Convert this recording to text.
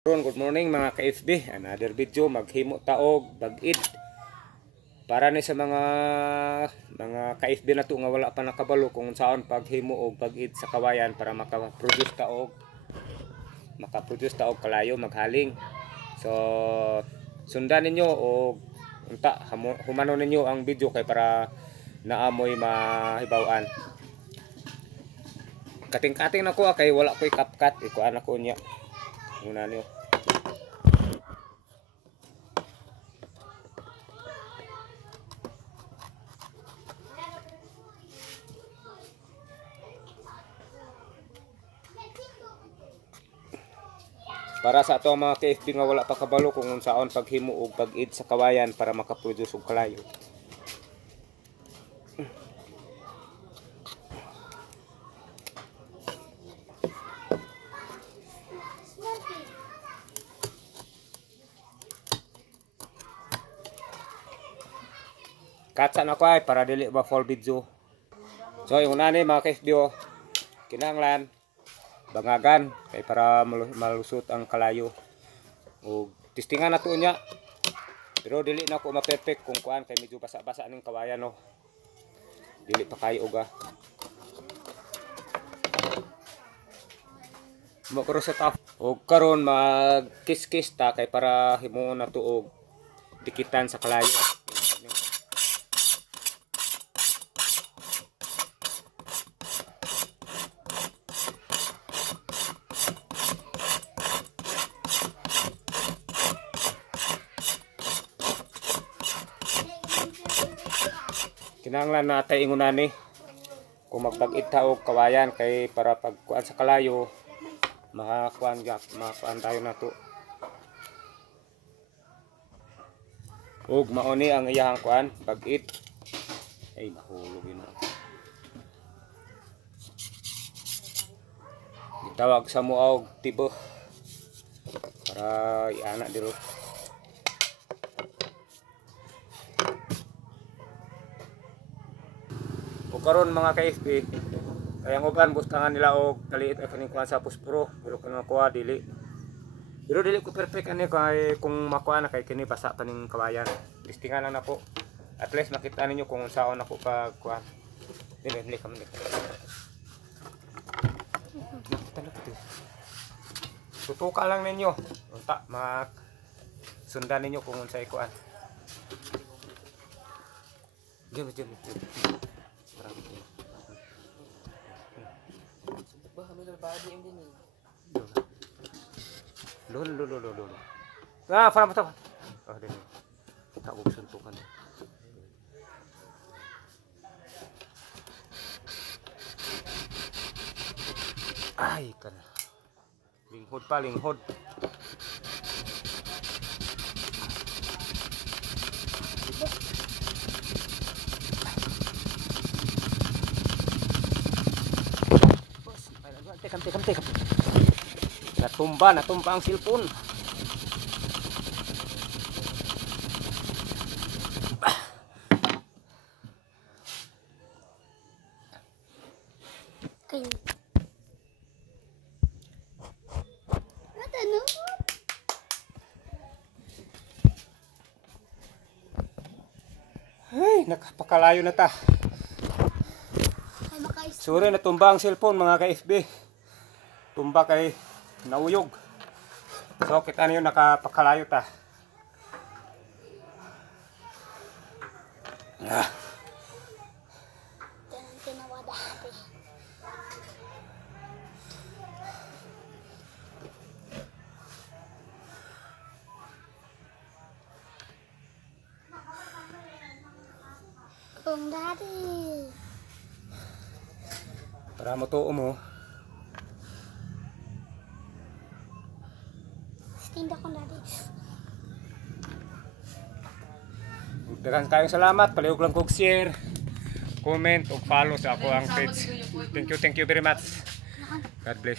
Good morning mga ka-FB. Another video, maghimo taog bag-id para ni sa mga ka-FB na to nga wala pa nakabalo kung saan paghimo og bag-id sa kawayan para maka-produce taog kalayo maghaling. So sundan ninyo og unta humano ninyo ang video kay para naamoy mahibaw-an. Kating-kating na ko kay wala ko'y CapCut, ikuan ako niya. Muna niyo. Para sa ato mga ka-FB nga wala pa kabalo kung unsaon paghimo og bag-id sa kawayan para makaproduce og kalayo. Katsa na ko ay para dili ba full video. So yung nani mga ka-FB kinahanglan bangagan kay para malusot ang kalayo. O testingan nato niya. Pero dili na ko ma-perfect kung kuan kay medyo basa-basa ning kawayan no. Dili pa kayo uga. Mo ko sa taf. O karon mag-kiss-kiss ta kay para himo na to og dikitan sa kalayo. Kinahanglan natay ingunan ni kung magbag-id ta og kawayan kay para pagkuan sa kalayo makakuan tayo na to. Ug mao ni ang iyahang kuan bag-id. Ay nahulog yun. Gitawag sa mo og tibo para iana diro. Karon mga ka-FB kaya uban bustangan nila og kaliit ay kaning kuan sa puspuro pero kung makuha dili ko perfect ani kay kung makuha na kay kini basa pa ning kawayan. Listingan lang nako at least makita ninyo kung unsaon nako pag kuan dili kami tutukan lang ninyo unta sundan ninyo kung unsay kuan. Jom Lolo. Faham betul. Oh, ini. Tak boleh sentuhkan. Ay, kan. Linghod pa, linghod. Tekam. Natumba ang cellphone. Ay, nakapakalayo na ta. Sorry, natumba ang cellphone mga ka-FB. Tumba kay nauyog. So kita niyo nakapakalayo ta. Kung daddy. Para mo to mo. Tinda ko daddy. Daghang kayong salamat. Palihog lang kog share, comment ug follow sa ako ang page. Thank you very much. God bless.